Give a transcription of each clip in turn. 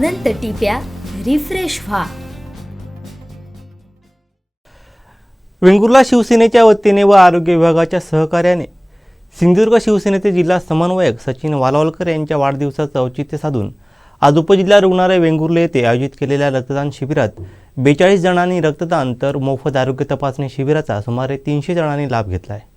अनंत टिप्या refresh व्हा। वेंगुर्ला शिवसेनेच्या वतीने व आरोग्य विभागाच्या सहकार्याने सिंधुदुर्ग शिवसेनेचे जिल्हा समन्वयक सचिन वालावलकर यांच्या वाढदिवसाचं औचित्य साधून आज उपजिल्हा रुग्णालय वेंगुर्ले येथे आयोजित केलेल्या रक्तदान शिबिरात 42 जणांनी रक्तदान तर मोफत आरोग्य तपासणी शिबिराचा सुमारे 300 जणांनी लाभ घेतला आहे।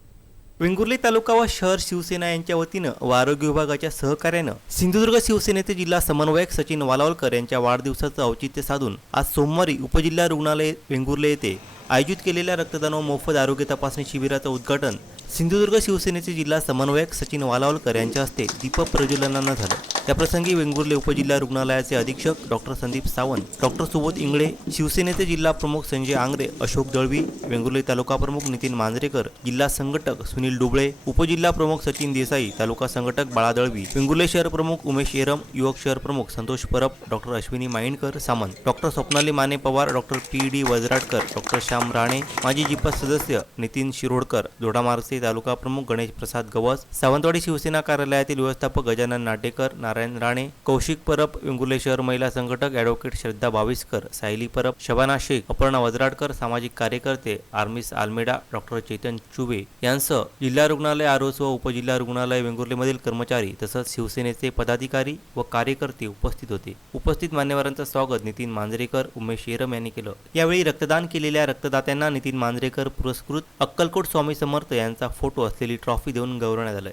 वेंगुर्ले तालुका व शहर शिवसेना यांच्या वतीनं व आरोग्य विभागाच्या सहकार्यानं सिंधुदुर्ग शिवसेनेचे जिल्हा समन्वयक सचिन वालावलकर यांच्या वाढदिवसाचं औचित्य साधून आज सोमवारी उपजिल्हा रुग्णालय वेंगुर्ले येथे आयोजित केलेल्या रक्तदान व मोफत आरोग्य तपासणी शिबिराचं उद्घाटन सिंधुदुर्ग शिवसेनेचे जिल्हा समन्वयक सचिन वालावलकर यांच्या हस्ते दीपक प्रज्वलनानं झालं। याप्रसंगी वेंगुर्ले उपजिल्हा रुग्णालयाचे अधीक्षक डॉक्टर संदीप सावंत, डॉक्टर सुबोध इंगळे, शिवसेनेचे जिल्हा प्रमुख संजय आंग्रे, अशोक दळवी, वेंगुर्ले तालुका प्रमुख नितीन मांजरेकर, जिल्हा संघटक सुनील डुबळे, उपजिल्हा प्रमुख सचिन देसाई, तालुका संघटक बाळा दळवी, वेंगुर्ले शहर प्रमुख उमेश येरम, युवक शहर प्रमुख Santosh Parab, doctor Ashwini Maindkar Samant, doctor Swapnali Mane Pawar, doctor P D. Vajradkar, doctor Shyam Rane, माजी जिपस सदस्य नितीन शिरोडकर, दोडामार्गचे तालुका प्रमुख गणेश प्रसाद गवस, सावंतवाडी शिवसेना कार्यालयातील व्यवस्थापक गजानन नाटेकर, नारायण राणे, कौशिक परब, वेंगुर्ले शहर महिला संघटक ॲडव्होकेट श्रद्धा बाविस्कर, सायली परब, शबाना शेख, अपर्णा वजराडकर, सामाजिक कार्यकर्ते आर्मिस आल्मेडा, डॉक्टर चेतन चुबे यांसह जिल्हा रुग्णालय आरोस व उपजिल्हा रुग्णालय वेंगुर्लेमधील कर्मचारी तसंच शिवसेनेचे पदाधिकारी व कार्यकर्ते उपस्थित होते। उपस्थित मान्यवरांचं स्वागत नितीन मांजरेकर, उमेश येरम यांनी केलं। यावेळी रक्तदान केलेल्या रक्तदात्यांना नितीन मांजरेकर पुरस्कृत अक्कलकोट स्वामी समर्थ यांचा फोटो असलेली ट्रॉफी देऊन गौरवण्यात आलंय।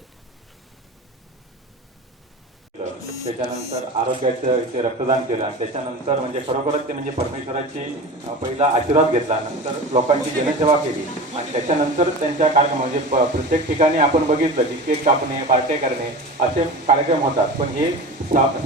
त्याच्यानंतर आरोग्याचं इथे रक्तदान केलं आणि त्याच्यानंतर म्हणजे खरोखरच ते म्हणजे परमेश्वराची पहिला आशीर्वाद घेतला, नंतर लोकांची जनसेवा केली आणि त्याच्यानंतर त्यांच्या कार्यक्रम म्हणजे प्रत्येक ठिकाणी आपण बघितलं की केक कापणे, पार्ट्या करणे असे कार्यक्रम होतात, पण हे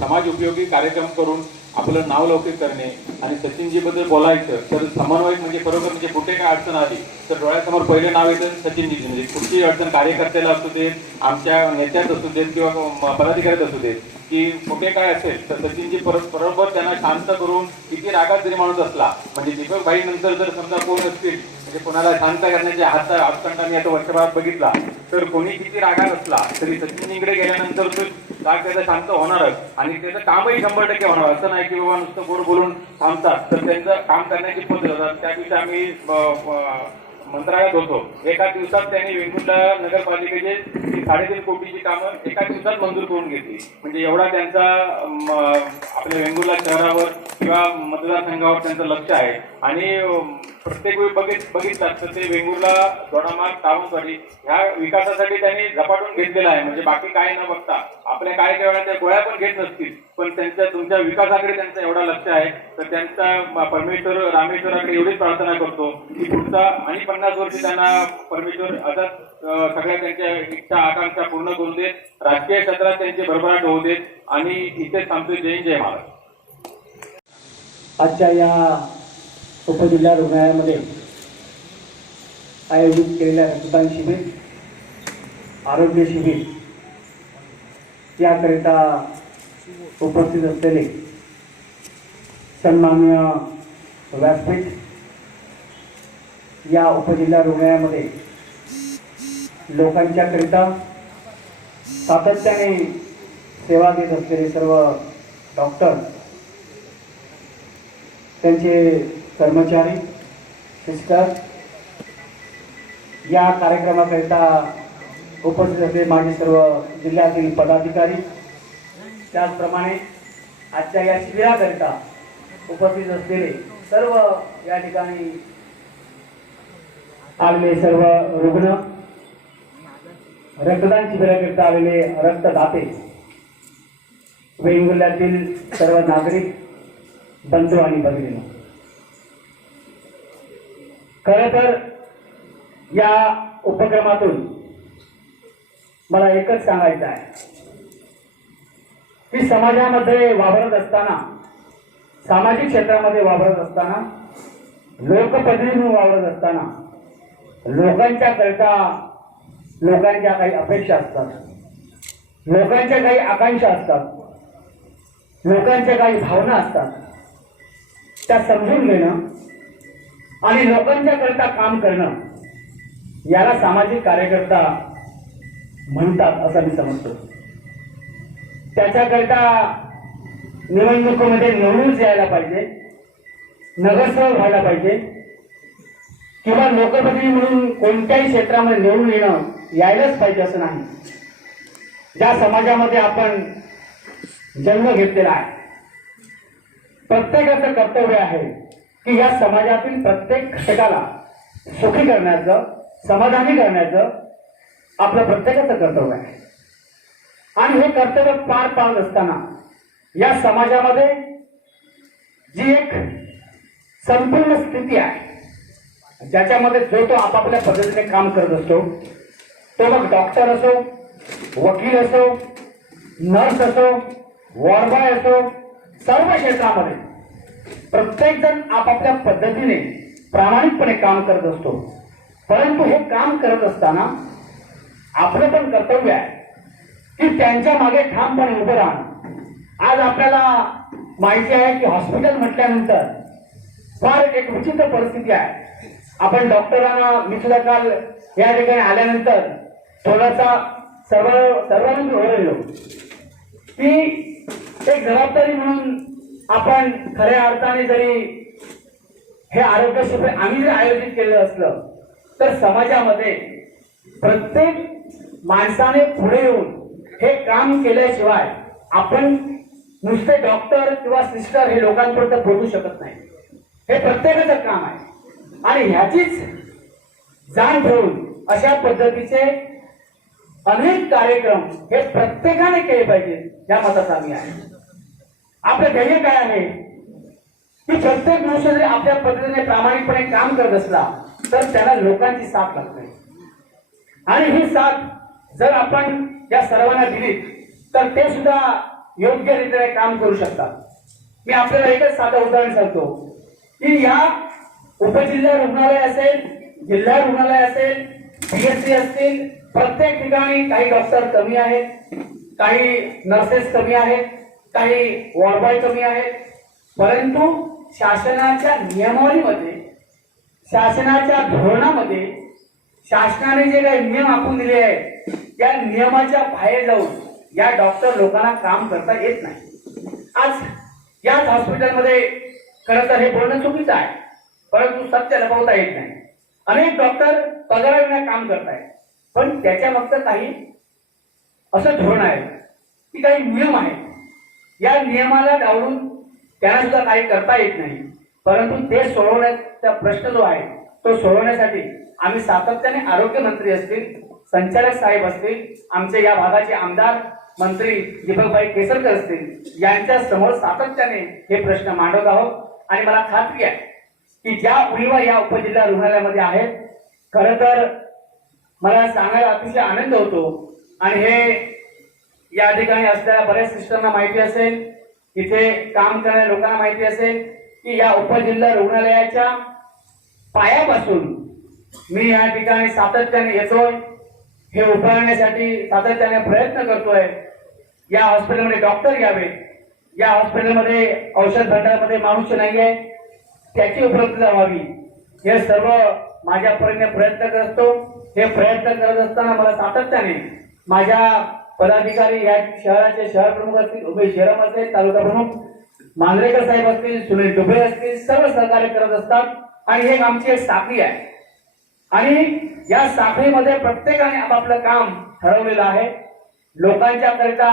समाज उपयोगी कार्यक्रम करून आपलं नाव लौकिक करणे आणि सचिनजीबद्दल बोलायचं तर समन्वयक म्हणजे खरोखर म्हणजे कुठे काय अडचण आली तर डोळ्यासमोर पहिले नाव येतं सचिनजी। म्हणजे कुठची अडचण कार्यकर्त्याला असू देत, आमच्या नेत्यात असू देत किंवा पदाधिकाऱ्यात असू देत की कुठे काय असेल तर सचिनजी बरोबर त्यांना शांत करून किती रागात जरी माणूस असला म्हणजे दीपक भाई नंतर जर समजा कोण असतील म्हणजे कोणाला शांत करण्याच्या हातचा आजकांड मी आता वर्षभरात बघितला तर कोणी किती रागात असला तरी सचिनजीकडे गेल्यानंतर तो राग त्याचा शांत होणारच आणि त्याचं कामही 100% होणार। असं नाही की बाबा नुसतं गोड बोलून थांबतात, तर त्यांचं काम करण्याची पद्धत होतात। त्या दिवशी आम्ही मंत्रालयात होतो, एका दिवसात त्यांनी वेंगुर्ला नगरपालिकेचे 3.5 कोटीची कामं एका दिवसात मंजूर करून घेतली। म्हणजे एवढा त्यांचा आपल्या वेंगुर्ला शहरावर किंवा मतदारसंघावर त्यांचं लक्ष आहे आणि प्रत्येक वेळी बघितलं तर ते वेंगुर्ला, दोडामार्ग, सावंतवाडी ह्या विकासासाठी त्यांनी झपाटून घेतलेला आहे। म्हणजे बाकी काय न बघता आपल्या काय वेळा त्या गोळ्या पण घेत नसतील पण तुमच्या विकासाकडे त्यांचं एवढं लक्ष आहे तर त्यांचा परमेश्वर रामेश्वराकडे एवढीच प्रार्थना करतो की पुढचा आणि 50 वर्ष त्यांना परमेश्वर असंच सगळ्या त्यांच्या इच्छा आकांक्षा पूर्ण करू देत, राजकीय क्षेत्रात त्यांचे भरभराट होऊ देत आणि इथेच थांबतो। जय महाराज। आजच्या या उपजिल्हा रुग्णालयामध्ये आयोजित केलेल्या रक्तदान शिबिर, आरोग्य शिबिर याकरिता उपस्थित असलेले सन्माननीय व्यासपीठ, या उपजिल्हा रुग्णालयामध्ये लोकांच्याकरिता सातत्याने सेवा देत असलेले सर्व डॉक्टर, त्यांचे कर्मचारी, सिस्टर, या कार्यक्रमाकरिता उपस्थित असलेले माझे सर्व जिल्ह्यातील पदाधिकारी, त्याचप्रमाणे आजच्या या शिबिराकरिता उपस्थित असलेले सर्व या ठिकाणी आलेले सर्व रुग्ण, रक्तदान शिबिराकरिता आलेले रक्तदाते, वेंगुर्ल्यातील सर्व नागरिक बंधू आणि भगिनी, खरं तर या उपक्रमातून मला एकच सांगायचं आहे की समाजामध्ये वावरत असताना, सामाजिक क्षेत्रामध्ये वावरत असताना, लोकप्रतिनिधी म्हणून वावरत असताना लोकांच्या करता लोकांच्या काही अपेक्षा असतात, लोकांच्या काही आकांक्षा असतात, लोकांच्या काही भावना असतात, त्या समजून घेणं आणि लोकांच्या करता काम करणं याला सामाजिक कार्यकर्ता म्हणतात असं मी समजतो। त्याच्याकरता निवडणुकीमध्ये निवडून यायला पाहिजे, नगरसेवक व्हायला पाहिजे किंवा लोकप्रतिनिधी म्हणून कोणत्याही क्षेत्रामध्ये निवडून येणं यायलाच पाहिजे असं नाही. ज्या समाजामध्ये आपण जन्म घेतलेला आहे, प्रत्येकाचं कर्तव्य आहे की या समाजातील प्रत्येक घटकाला सुखी करण्याचं, समाधानी करण्याचं आपलं प्रत्येकाचं कर्तव्य आहे. आणि हे कर्तव्य पार पाडत असताना या समाजामध्ये जी एक संपूर्ण स्थिती आहे, ज्याच्यामध्ये जो तो आपापल्या पद्धतीने काम करत असतो, तो मग डॉक्टर असो, वकील असो, नर्स असो, वॉर्डबॉय असो, सर्व क्षेत्रामध्ये प्रत्येक जण आपापल्या पद्धतीने प्रामाणिकपणे काम करत असतो. परंतु हे काम करत असताना आपलं पण कर्तव्य आहे की त्यांच्या मागे ठामपणे उभं राहणं. आज आपल्याला माहिती आहे की हॉस्पिटल म्हटल्यानंतर फार एक विचित्र परिस्थिती आहे. आपण डॉक्टरांना, मी सुद्धा काल या ठिकाणी आल्यानंतर थोडासा सर्वांनी ओरडलो की एक जबाबदारी म्हणून आपण खऱ्या अर्थाने जरी हे आरोग्य शिबिर आम्ही जर आयोजित केलं असलं तर समाजामध्ये प्रत्येक माणसाने पुढे येऊन हे काम केल्याशिवाय आपण नुसते डॉक्टर किंवा सिस्टर हे लोकांपर्यंत पोहोचू शकत नाही. हे प्रत्येकाचं काम आहे आणि ह्याचीच जाण ठेवून अशा पद्धतीचे अनेक कार्यक्रम हे प्रत्येकाने केले पाहिजेत या मताचा आम्ही आहे. आपलं ध्येय काय आहे की प्रत्येक मनुष्य जरी आपल्या पद्धतीने प्रामाणिकपणे काम करत असला तर त्याला लोकांची साथ लागते. आणि ही साथ जर आपण या सर्वांना दिली तर ते सुद्धा योग्य रीतीने काम करू शकतात. मी आपल्याला एकच साधं उदाहरण सांगतो की या उपजिल्हा रुग्णालय असेल, जिल्हा रुग्णालय असेल, PHC असतील, प्रत्येक ठिकाणी काही डॉक्टर कमी आहेत, काही नर्सेस कमी आहेत, काही वॉर्डबॉय कमी आहेत. परंतु शासनाच्या नियमावलीमध्ये, शासनाच्या धोरणामध्ये, शासनाने जे काही नियम आखून दिले आहेत त्या नियमाच्या बाहेर जाऊन या डॉक्टर लोकांना काम करता येत नाही. आज याच हॉस्पिटलमध्ये खरं तर हे बोलणं चुकीचं आहे, परंतु सत्य लपवता येत नाही. अनेक डॉक्टर पगाराविना काम करतायत, पण त्याच्या मागचं काही असं धोरण आहे की काही नियम आहेत. या नियमाला डावलून त्यांना सुद्धा काही करता येत नाही. परंतु ते सोडवण्याचा प्रश्न जो आहे तो सोडवण्यासाठी आम्ही सातत्याने आरोग्य मंत्री असतील, संचालक साहेब असतील, आमचे या भागाचे आमदार मंत्री दीपकभाई केसरकर असतील यांच्या समोर सातत्याने हे प्रश्न मांडत आहोत. आणि मला खात्री आहे की ज्या उणिवा या उपजिल्हा रुग्णालयामध्ये आहेत, खरं तर मला सांगायला अतिशय आनंद होतो. आणि हे या ठिकाणी असलेल्या बऱ्याच सिस्टरना माहिती असेल, इथे काम करणाऱ्या लोकांना माहिती असेल की या उपजिल्हा रुग्णालयाच्या पायापासून मी या ठिकाणी सातत्याने येतोय, हे उभारण्यासाठी सातत्याने प्रयत्न करतोय. या हॉस्पिटलमध्ये डॉक्टर यावे, या हॉस्पिटलमध्ये औषध भंडारामध्ये मनुष्य नाहीये, त्याची उपलब्धता व्हावी, हे सर्व माझ्या परीने प्रयत्न करत असतो. हे प्रयत्न करत असताना मला सातत्याने माझ्या पदाधिकारी, या शहराचे शहर प्रमुख असतील, उभे शहरम असेल, तालुका प्रमुख मांजरेकर साहेब असतील, सुनील डुबे असतील, सर्व सहकार्य करत असतात. आणि हे आमची एक साखळी आहे आणि या साखळीमध्ये प्रत्येकाने आपापलं काम ठरवलेलं आहे. लोकांच्या करिता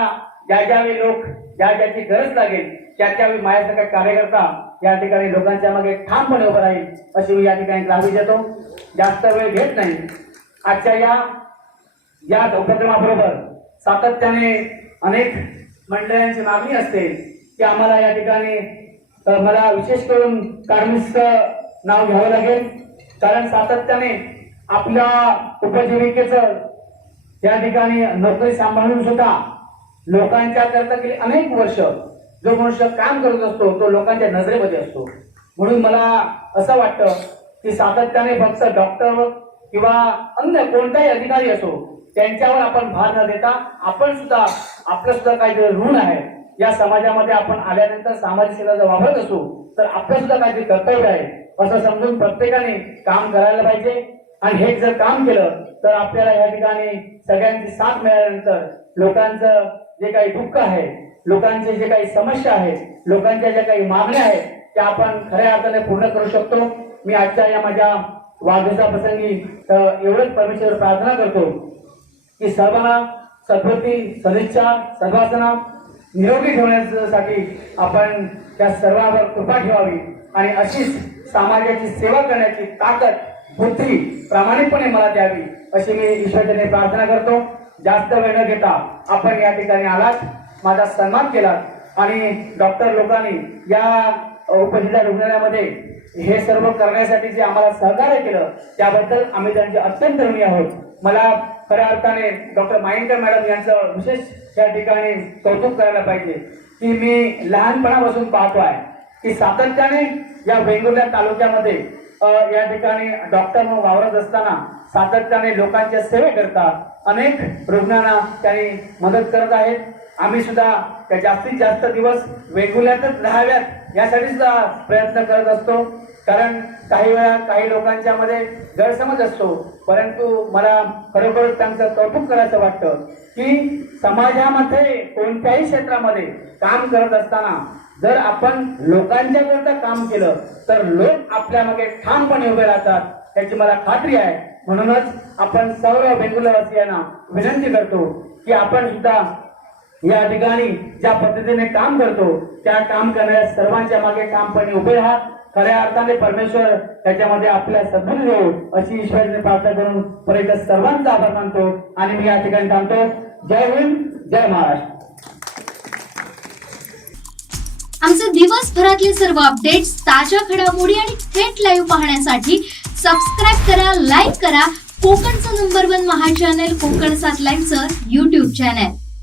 ज्यावेळी लोक ज्याची गरज लागेल त्यावेळी माझ्यासारखा कार्यकर्ता या ठिकाणी लोकांच्या मागे ठामपणे उभं राहील अशी मी या ठिकाणी ग्राह्य देतो. जास्त वेळ घेत नाही. आजच्या या उपक्रमाबरोबर सातत्याने अनेक मंडळांची मागणी असते की आम्हाला या ठिकाणी मला विशेष करून कार्मिकचं नाव घ्यावं लागेल, कारण सातत्याने आपल्या उपजीविकेचं या ठिकाणी नोकरी सांभाळून सुद्धा लोकांच्या करता गेली अनेक वर्ष जो मनुष्य काम करत असतो तो लोकांच्या नजरेमध्ये असतो. म्हणून मला असं वाटतं की सातत्याने फक्त डॉक्टर किंवा अन्य कोणताही अधिकारी असो त्यांच्यावर आपण भार न देता आपण सुद्धा आपलं सुद्धा काही ऋण आहे या समाजामध्ये आपण आल्यानंतर सामाजिक क्षेत्राचा वापरत असू तर आपलं सुद्धा काहीतरी कर्तव्य आहे असं समजून प्रत्येकाने काम करायला पाहिजे. आणि हे जर काम केलं तर आपल्याला या ठिकाणी सगळ्यांची साथ मिळाल्यानंतर लोकांचं जे काही दुःख आहे लोकांचे जे काही समस्या आहेत, लोकांच्या ज्या काही मागण्या आहेत त्या आपण खऱ्या अर्थाने पूर्ण करू शकतो. मी आजच्या या माझ्या वाढदिवसाप्रसंगी एवढंच परमेश्वर प्रार्थना करतो की सर्वांना सद्बुद्धी, सदिच्छा, सद्वासना, निरोगी ठेवण्यासाठी आपण त्या सर्वांवर कृपा ठेवावी आणि अशीच समाजाची सेवा करण्याची ताकद, बुद्धी प्रामाणिकपणे मला द्यावी अशी मी ईश्वराने प्रार्थना करतो. जास्त वेळ न घेता आपण या ठिकाणी आलात, माझा सन्मान केलात आणि डॉक्टर लोकांनी या उपजिल्हा रुग्णालयामध्ये हे सर्व करण्यासाठी जे आम्हाला सहकार्य केलं त्याबद्दल आम्ही त्यांचे अत्यंत ऋणी आहोत. मला खऱ्या अर्थाने डॉक्टर मायेंकर मॅडम यांचं विशेष या ठिकाणी कौतुक करायला पाहिजे की मी लहानपणापासून पाहतो आहे की सातत्याने या वेंगुर्ला तालुक्यामध्ये या ठिकाणी डॉक्टर म्हणून वावरत असताना सातत्याने लोकांच्या सेवेकरता अनेक रुग्णांना त्यांनी मदत करत आहेत. आम्ही सुद्धा त्या जास्तीत जास्त दिवस वेंगुर्ल्यातच राहाव्यात यासाठी सुद्धा प्रयत्न करत असतो. कारण काही वेळा काही लोकांच्या मध्ये गैरसमज असतो, परंतु मला खरोखर त्यांचं कौतुक करायचं वाटतं की समाजामध्ये कोणत्याही क्षेत्रामध्ये काम करत असताना जर आपण लोकांच्या करता काम केलं तर लोक आपल्या मागे ठामपणे उभे राहतात याची मला खात्री आहे. म्हणूनच आपण सर्व वेंगुर्लावासियांना विनंती करतो की आपण सुद्धा या ठिकाणी ज्या पद्धतीने काम करतो त्या काम करणाऱ्या सर्वांच्या मागे ठामपणे उभे राहा. खऱ्या अर्थाने परमेश्वर त्याच्यामध्ये आपल्या सद्बुद्धी देऊ अशी ईश्वराने प्रार्थना करून परत सर्वांचा आभार मानतो आणि मी या ठिकाणी थांबतो. जय हिंद, जय महाराष्ट्र. आमचे दिवसभरातले सर्व अपडेट्स, ताज्या घडामोडी आणि थेट लाईव्ह पाहण्यासाठी सबस्क्राईब करा, लाईक करा कोकणचं नंबर 1 महा चॅनल कोकण 7 लाईव्हचं YouTube चॅनल.